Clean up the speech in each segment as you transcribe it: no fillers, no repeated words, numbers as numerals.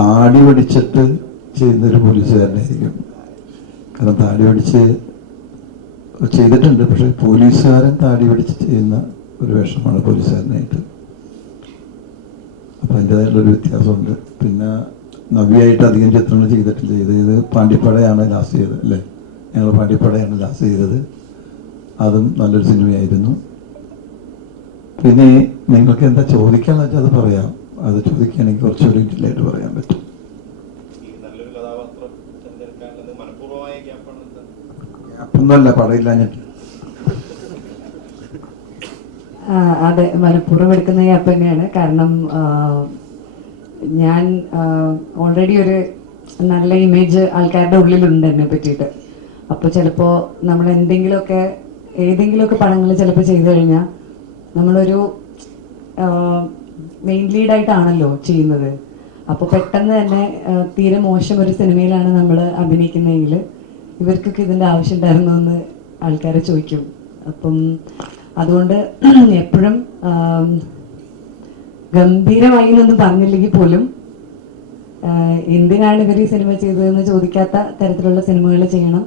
താടി പിടിച്ചിട്ട് ചെയ്യുന്നൊരു പോലീസുകാരനായിരിക്കും. കാരണം താടി പിടിച്ച് ചെയ്തിട്ടുണ്ട്, പക്ഷെ പോലീസുകാരൻ താടി പിടിച്ച് ചെയ്യുന്ന ഒരു വേഷമാണ് പോലീസുകാരനായിട്ട്. അപ്പം അതിൻ്റെതായിട്ടുള്ളൊരു വ്യത്യാസമുണ്ട്. പിന്നെ നവ്യയായിട്ട് അധികം ചിത്രങ്ങൾ ചെയ്തിട്ടില്ല. ഇത് പാണ്ടിപ്പടയാണ് ലാസ്റ്റ് ചെയ്തത് അല്ലേ? ഞങ്ങൾ പാണ്ടിപ്പടയാണ് ലാസ്റ്റ് ചെയ്തത്. അതും നല്ലൊരു സിനിമയായിരുന്നു. പിന്നെ നിങ്ങൾക്ക് എന്താ ചോദിക്കാന്ന് വെച്ചാൽ അത് പറയാം. അത് ചോദിക്കുകയാണെങ്കിൽ കുറച്ചുകൂടി ഡീറ്റെയിലായിട്ട് പറയാൻ പറ്റും. ഗ്യാപ്പൊന്നുമല്ല, പടയില്ലാഞ്ഞിട്ട്. അതെ, മനഃപൂർവ്വം എടുക്കുന്ന ഗ്യാപ്പ് തന്നെയാണ്. കാരണം ഞാൻ ഓൾറെഡി ഒരു നല്ല ഇമേജ് ആൾക്കാരുടെ ഉള്ളിലുണ്ട് എന്നെ പറ്റിയിട്ട്. അപ്പോൾ ചിലപ്പോൾ നമ്മൾ ഏതെങ്കിലുമൊക്കെ പടങ്ങൾ ചിലപ്പോൾ ചെയ്തു കഴിഞ്ഞാൽ നമ്മളൊരു മെയിൻ ലീഡായിട്ടാണല്ലോ ചെയ്യുന്നത്. അപ്പോൾ പെട്ടെന്ന് തന്നെ തീരെ മോശം ഒരു സിനിമയിലാണ് നമ്മൾ അഭിനയിക്കുന്നതെങ്കിൽ ഇവർക്കൊക്കെ ഇതിൻ്റെ ആവശ്യം ഉണ്ടായിരുന്നു എന്ന് ആൾക്കാർ ചോദിക്കും. അപ്പം അതുകൊണ്ട് എപ്പോഴും ഗംഭീരമായി എന്നൊന്നും പറഞ്ഞില്ലെങ്കിൽ പോലും എന്തിനാണ് ഇവർ ഈ സിനിമ ചെയ്തതെന്ന് ചോദിക്കാത്ത തരത്തിലുള്ള സിനിമകൾ ചെയ്യണം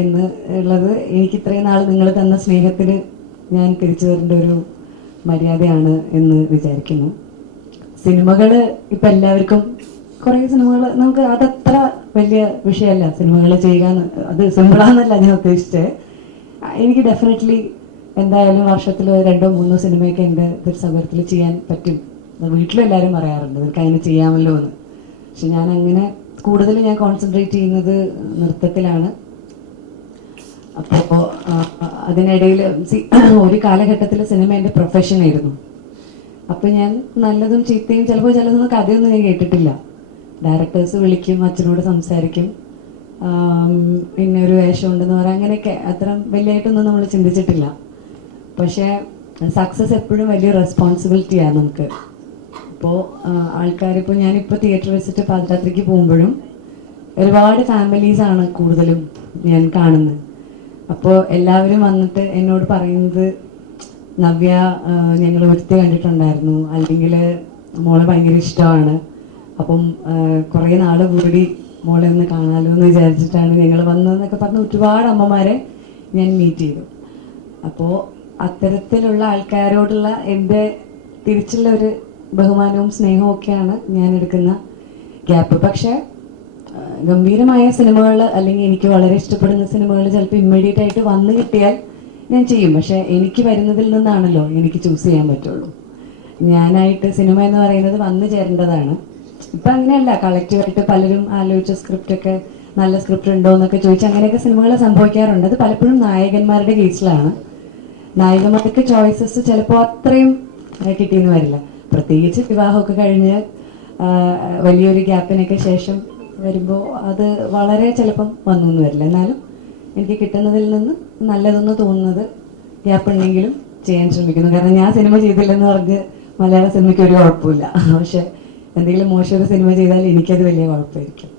എന്ന് ഉള്ളത് എനിക്ക് ഇത്രയും നാൾ നിങ്ങൾ തന്ന സ്നേഹത്തിന് ഞാൻ തിരിച്ചു തരേണ്ട ഒരു മര്യാദയാണ് എന്ന് വിചാരിക്കുന്നു. സിനിമകൾ ഇപ്പം എല്ലാവർക്കും കുറേ സിനിമകൾ നമുക്ക് അതത്ര വലിയ വിഷയമല്ല. സിനിമകൾ ചെയ്യുക അത് സിമ്പിളാന്നല്ല ഞാൻ ഉദ്ദേശിച്ചത്. എനിക്ക് ഡെഫിനറ്റ്ലി എന്തായാലും വർഷത്തിൽ 2-3 സിനിമയൊക്കെ എൻ്റെ തിരുസഭത്തിൽ ചെയ്യാൻ പറ്റും. വീട്ടിലെല്ലാവരും പറയാറുണ്ട് നിനക്ക് അങ്ങനെ ചെയ്യാമല്ലോ എന്ന്. പക്ഷെ ഞാൻ അങ്ങനെ കൂടുതൽ ഞാൻ കോൺസെൻട്രേറ്റ് ചെയ്യുന്നത് നൃത്തത്തിലാണ്. അപ്പോൾ അതിനിടയിൽ ഒരു കാലഘട്ടത്തിൽ സിനിമ എൻ്റെ പ്രൊഫഷനായിരുന്നു. അപ്പം ഞാൻ നല്ലതും ചീത്തയും ചിലപ്പോൾ ചിലതൊന്നും കഥയൊന്നും ഞാൻ കേട്ടിട്ടില്ല. ഡയറക്ടേഴ്സ് വിളിക്കും, അച്ഛനോട് സംസാരിക്കും, പിന്നെ ഒരു വേഷം ഉണ്ടെന്ന് പറയാം, അങ്ങനെയൊക്കെ അത്ര വലിയായിട്ടൊന്നും നമ്മൾ ചിന്തിച്ചിട്ടില്ല. പക്ഷേ സക്സസ് എപ്പോഴും വലിയ റെസ്പോൺസിബിലിറ്റിയാണ് നമുക്ക്. അപ്പോൾ ആൾക്കാരിപ്പോൾ ഞാനിപ്പോൾ തിയേറ്റർ വെച്ചിട്ട് പാതിരാത്രിക്ക് പോകുമ്പോഴും ഒരുപാട് ഫാമിലീസാണ് കൂടുതലും ഞാൻ കാണുന്നത്. അപ്പോൾ എല്ലാവരും വന്നിട്ട് എന്നോട് പറയുന്നത് നവ്യ ഞങ്ങൾ ഒരുത്തി കണ്ടിട്ടുണ്ടായിരുന്നു, അല്ലെങ്കിൽ മോളെ ഭയങ്കര ഇഷ്ടമാണ്, അപ്പം കുറേ നാൾ കൂടി മോളെ ഒന്ന് കാണാമല്ലോ എന്ന് വിചാരിച്ചിട്ടാണ് ഞങ്ങൾ വന്നതെന്നൊക്കെ പറഞ്ഞ് ഒരുപാട് അമ്മമാരെ ഞാൻ മീറ്റ് ചെയ്തു. അപ്പോൾ അത്തരത്തിലുള്ള ആൾക്കാരോടുള്ള എൻ്റെ തിരിച്ചുള്ള ഒരു ബഹുമാനവും സ്നേഹവും ഒക്കെയാണ് ഞാൻ എടുക്കുന്ന ഗ്യാപ്പ്. പക്ഷേ ഗംഭീരമായ സിനിമകൾ അല്ലെങ്കിൽ എനിക്ക് വളരെ ഇഷ്ടപ്പെടുന്ന സിനിമകൾ ചിലപ്പോൾ ഇമ്മീഡിയറ്റ് ആയിട്ട് വന്നു കിട്ടിയാൽ ഞാൻ ചെയ്യും. പക്ഷേ എനിക്ക് വരുന്നതിൽ നിന്നാണല്ലോ എനിക്ക് ചൂസ് ചെയ്യാൻ പറ്റുള്ളൂ. ഞാനായിട്ട് സിനിമ എന്ന് പറയുന്നത് വന്നു ചേരേണ്ടതാണ്. ഇപ്പം അങ്ങനെയല്ല, കളക്റ്റീവായിട്ട് പലരും ആലോചിച്ച സ്ക്രിപ്റ്റൊക്കെ നല്ല സ്ക്രിപ്റ്റ് ഉണ്ടോ എന്നൊക്കെ ചോദിച്ച് അങ്ങനെയൊക്കെ സിനിമകൾ സംഭവിക്കാറുണ്ട്. അത് പലപ്പോഴും നായകന്മാരുടെ കേസിലാണ്. നായികമാർക്ക് ചോയ്സസ് ചിലപ്പോൾ അത്രയും കിട്ടിയെന്ന് വരില്ല. പ്രത്യേകിച്ച് വിവാഹമൊക്കെ കഴിഞ്ഞ് വലിയൊരു ഗ്യാപ്പിനൊക്കെ ശേഷം വരുമ്പോൾ അത് വളരെ ചിലപ്പം വന്നു എന്ന് വരില്ല. എന്നാലും എനിക്ക് കിട്ടുന്നതിൽ നിന്ന് നല്ലതെന്ന് തോന്നുന്നത് ഗ്യാപ്പ് ഉണ്ടെങ്കിലും ചെയ്യാൻ ശ്രമിക്കുന്നു. കാരണം ഞാൻ സിനിമ ചെയ്തില്ലെന്ന് പറഞ്ഞ് മലയാള സിനിമയ്ക്ക് ഒരു കുഴപ്പമില്ല. പക്ഷെ എന്തെങ്കിലും മോശം ഒരു സിനിമ ചെയ്താൽ എനിക്കത് വലിയ കുഴപ്പമായിരിക്കും.